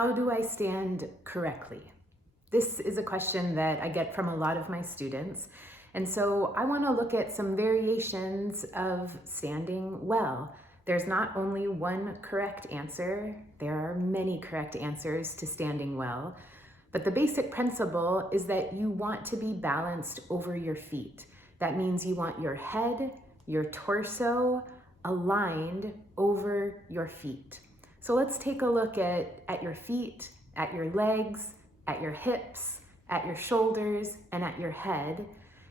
How do I stand correctly? This is a question that I get from a lot of my students. And so I want to look at some variations of standing well. There's not only one correct answer, there are many correct answers to standing well. But the basic principle is that you want to be balanced over your feet. That means you want your head, your torso aligned over your feet. So let's take a look at your feet, at your legs, at your hips, at your shoulders, and at your head.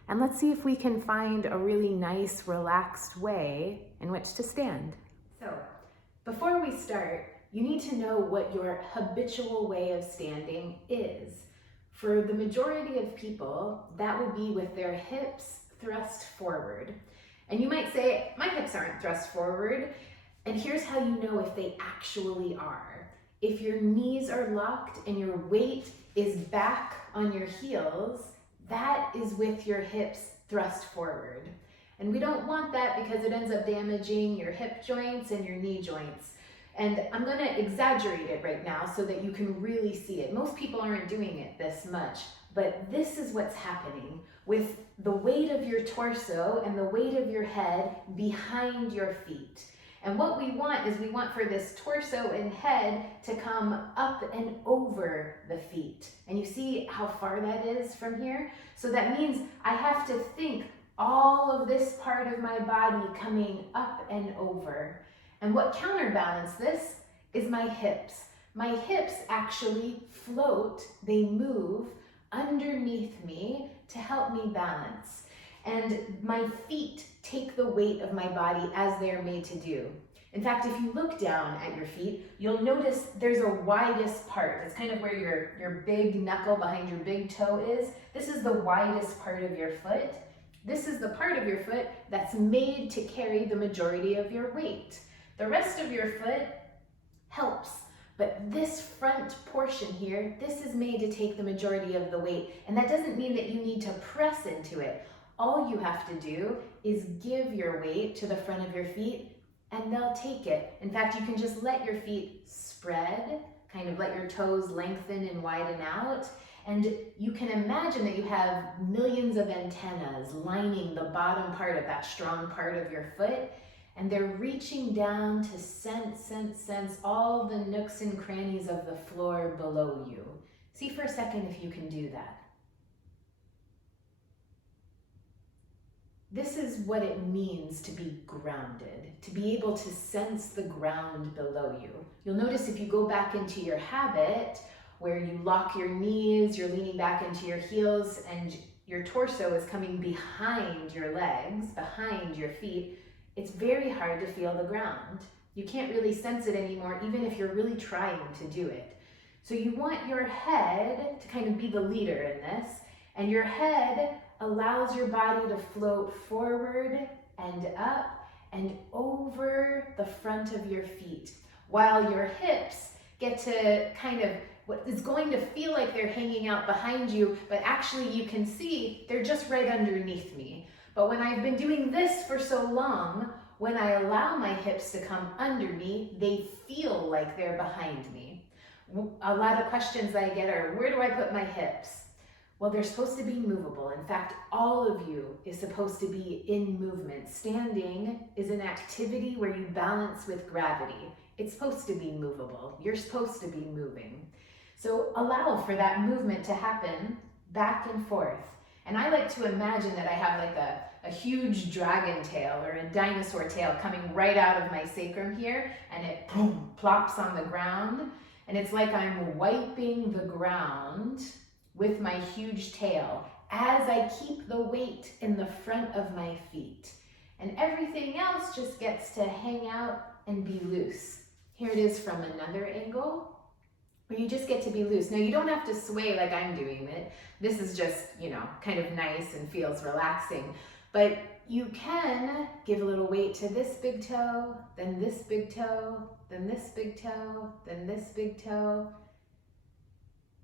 And let's see if we can find a really nice, relaxed way in which to stand. So, before we start, you need to know what your habitual way of standing is. For the majority of people, that would be with their hips thrust forward. And you might say, my hips aren't thrust forward. And here's how you know if they actually are. If your knees are locked and your weight is back on your heels, that is with your hips thrust forward. And we don't want that because it ends up damaging your hip joints and your knee joints. And I'm going to exaggerate it right now so that you can really see it. Most people aren't doing it this much, but this is what's happening with the weight of your torso and the weight of your head behind your feet. And what we want is we want for this torso and head to come up and over the feet. And you see how far that is from here? So that means I have to think all of this part of my body coming up and over. And what counterbalance this is my hips. My hips actually float, they move underneath me to help me balance. And my feet take the weight of my body as they're made to do. In fact, if you look down at your feet, you'll notice there's a widest part. It's kind of where your big knuckle behind your big toe is. This is the widest part of your foot. This is the part of your foot that's made to carry the majority of your weight. The rest of your foot helps, but this front portion here, this is made to take the majority of the weight. And that doesn't mean that you need to press into it. All you have to do is give your weight to the front of your feet and they'll take it. In fact, you can just let your feet spread, kind of let your toes lengthen and widen out. And you can imagine that you have millions of antennas lining the bottom part of that strong part of your foot. And they're reaching down to sense all the nooks and crannies of the floor below you. See for a second if you can do that. This is what it means to be grounded, to be able to sense the ground below you. You'll notice if you go back into your habit where you lock your knees, you're leaning back into your heels, and your torso is coming behind your legs, behind your feet, it's very hard to feel the ground. You can't really sense it anymore, even if you're really trying to do it. So you want your head to kind of be the leader in this, and your head allows your body to float forward and up and over the front of your feet, while your hips get to kind of, what is going to feel like they're hanging out behind you, but actually you can see they're just right underneath me. But when I've been doing this for so long, when I allow my hips to come under me, they feel like they're behind me. A lot of questions I get are, where do I put my hips? Well, they're supposed to be movable. In fact, all of you is supposed to be in movement. Standing is an activity where you balance with gravity. It's supposed to be movable. You're supposed to be moving. So allow for that movement to happen back and forth. And I like to imagine that I have like a huge dragon tail or a dinosaur tail coming right out of my sacrum here, and it boom, plops on the ground. And it's like I'm wiping the ground with my huge tail as I keep the weight in the front of my feet. And everything else just gets to hang out and be loose. Here it is from another angle, where you just get to be loose. Now you don't have to sway like I'm doing it. This is just, kind of nice and feels relaxing. But you can give a little weight to this big toe, then this big toe, then this big toe, then this big toe.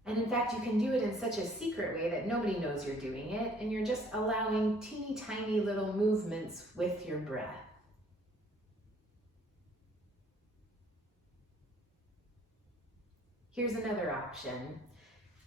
And in fact, you can do it in such a secret way that nobody knows you're doing it, and you're just allowing teeny tiny little movements with your breath. Here's another option.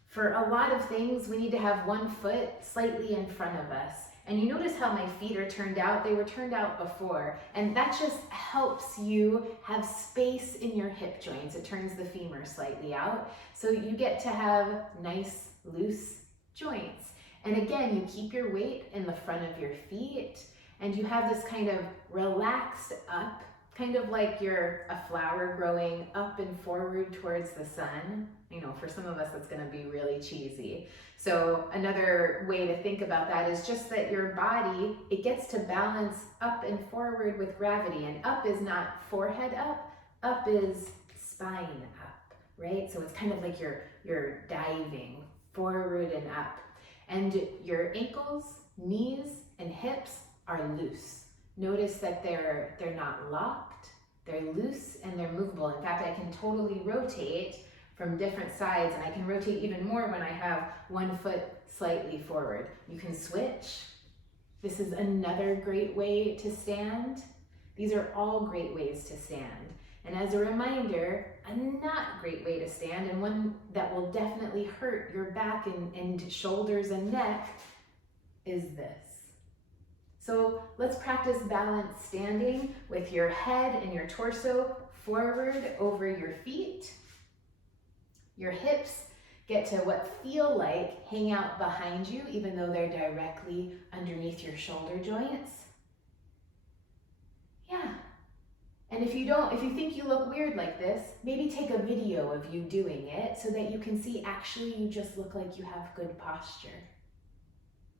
For a lot of things, we need to have one foot slightly in front of us. And you notice how my feet are turned out? They were turned out before. And that just helps you have space in your hip joints. It turns the femur slightly out. So you get to have nice, loose joints. And again, you keep your weight in the front of your feet, and you have this kind of relaxed up, kind of like you're a flower growing up and forward towards the sun. You know, for some of us, it's going to be really cheesy. So another way to think about that is just that your body, it gets to balance up and forward with gravity. And up is not forehead up is spine up, right? So it's kind of like you're diving forward and up. And your ankles, knees, and hips are loose. Notice that they're not locked, they're loose, and they're movable. In fact, I can totally rotate from different sides, and I can rotate even more when I have one foot slightly forward. You can switch. This is another great way to stand. These are all great ways to stand. And as a reminder, a not great way to stand, and one that will definitely hurt your back and shoulders and neck, is this. So let's practice balanced standing with your head and your torso forward over your feet. Your hips get to what feel like hang out behind you, even though they're directly underneath your shoulder joints. Yeah. And if you think you look weird like this, maybe take a video of you doing it so that you can see actually you just look like you have good posture.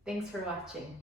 Thanks for watching.